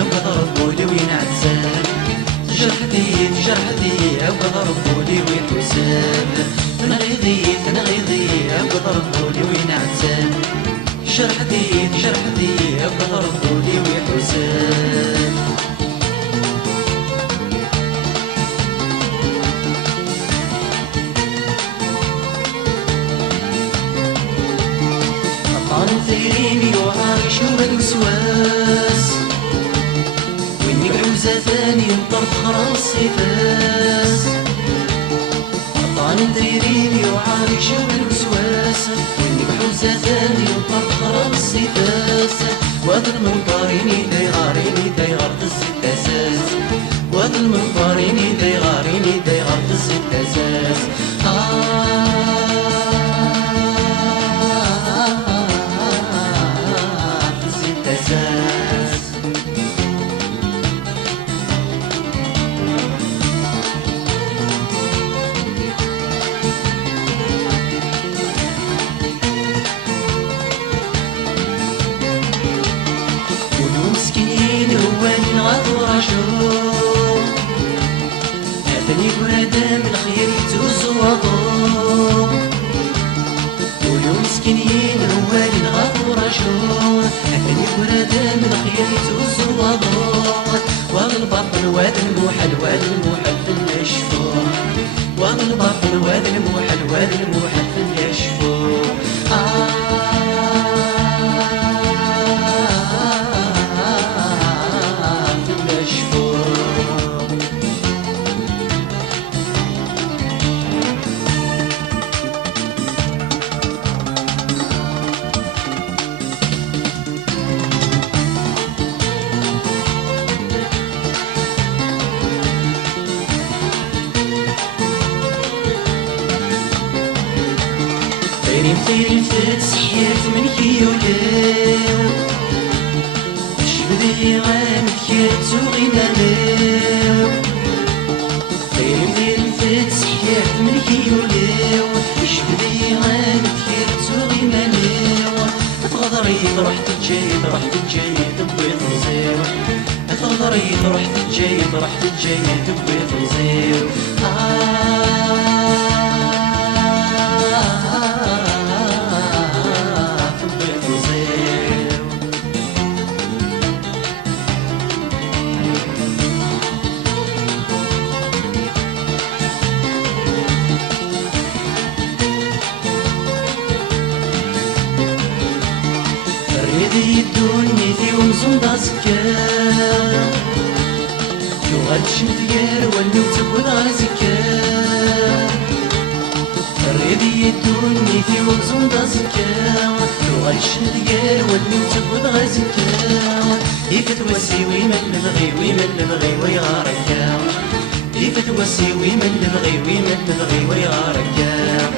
أبغى ضربولي وين عزال تجرحتي أبغى ضربولي وين حساب تنغيضي أبغى ضربولي وين عزال جرحتي أبغى ضربولي وين حساب طالب ثيريني وعايش بالوسواس وينك حوزة ثاني انطرت خلاص سيفاس طالب ثيريني وعايش بالوسواس وينك حوزة ثاني انطرت خلاص سيفاس وهذا المنطاريني دايغار تزيد أساس وهذا المنطاريني دايغار تزيد أساس هاتني بنادم الخير يتوز وضوء قولوا مسكينين هو اللي نغاضوا رجول هاتني بنادم الخير يتوز وضوء وهذا الباطل وهذا الموحل في النشفور وهذا الباطل وهذا الموحل في النشفور طيرين تسحيرت من كيوليو شبدي غانت كيرتو غيمانيو طيرين تسحيرت من كيوليو شبدي غانت كيرتو غيمانيو تغضري رحت تجايد بغيت نزيو تغضري رحت تجايد بغيت نزيو ريدي الدنيا في ومزون دازكا شو غادشم ديار ولو تبغى غازكا ريدي الدنيا في ومزون دازكا شو غادشم ديار ولو تبغى غازكا كيف توسي ويمن نبغي ويغاركا كيف توسي ويمن نبغي ويغاركا